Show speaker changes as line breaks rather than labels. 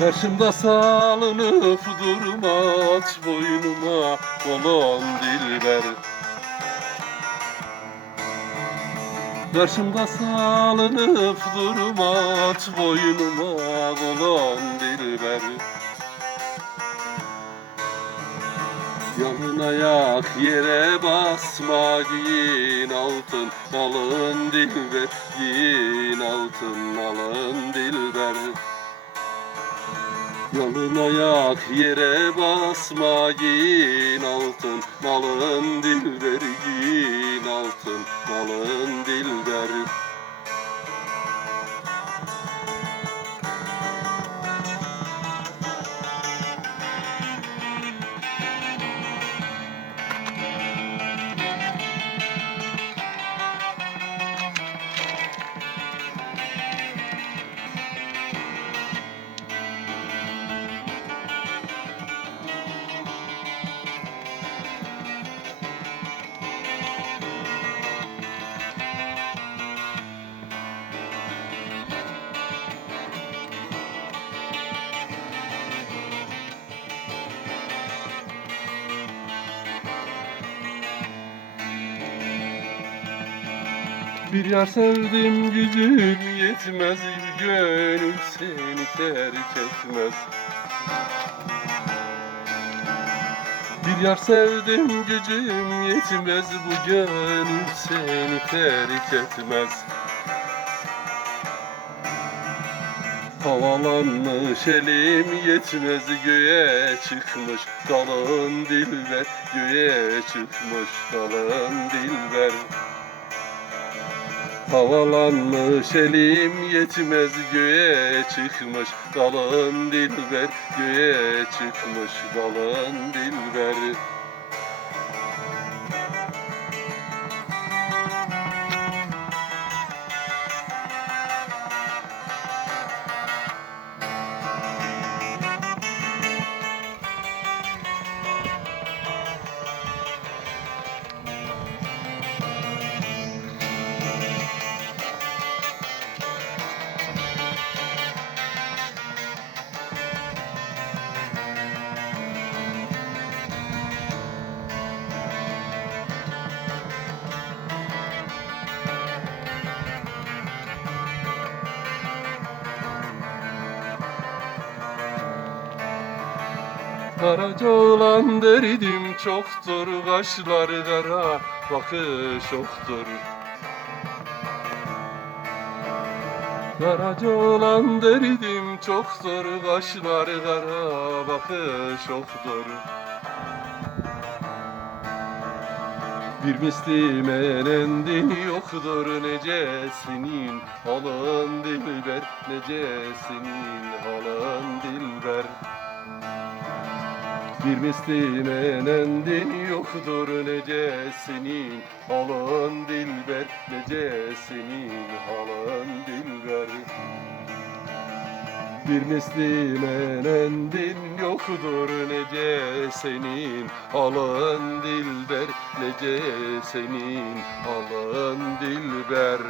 Karşımda salınıp durma aç boynuma Olan dilber. Karşımda salınıp durma aç boynuma Olan dilber. Yalın ayak yere basma giyin altın alın dilber giyin altın alın dilber Yalın ayak yere basma giyin altın. Alın dilber giyin altın. Alın dilber Bir yar sevdim gücüm yetmez Gönül seni terk etmez. Bir yar sevdim gücüm yetmez Bu gönül seni terk etmez. Havalanmış elim yetmez göğe çıkmış dalın dilber göğe çıkmış dalın dilber Havalanmış elim yetmez göğe çıkmış. Dalın dilber göğe çıkmış dalın dilber Karaca olan derdim çoktur Kaşlar kara bakış oktur Karaca olan derdim çoktur Kaşlar kara bakış oktur Bir misli melendin yoktur necesinin Halın dilber necesinin halın dilber bir misli menendin yoktur necesinin Halın dilber necesinin halın dilber. Bir misli menendin yoktur necesinin Halın dilber necesinin halın dilber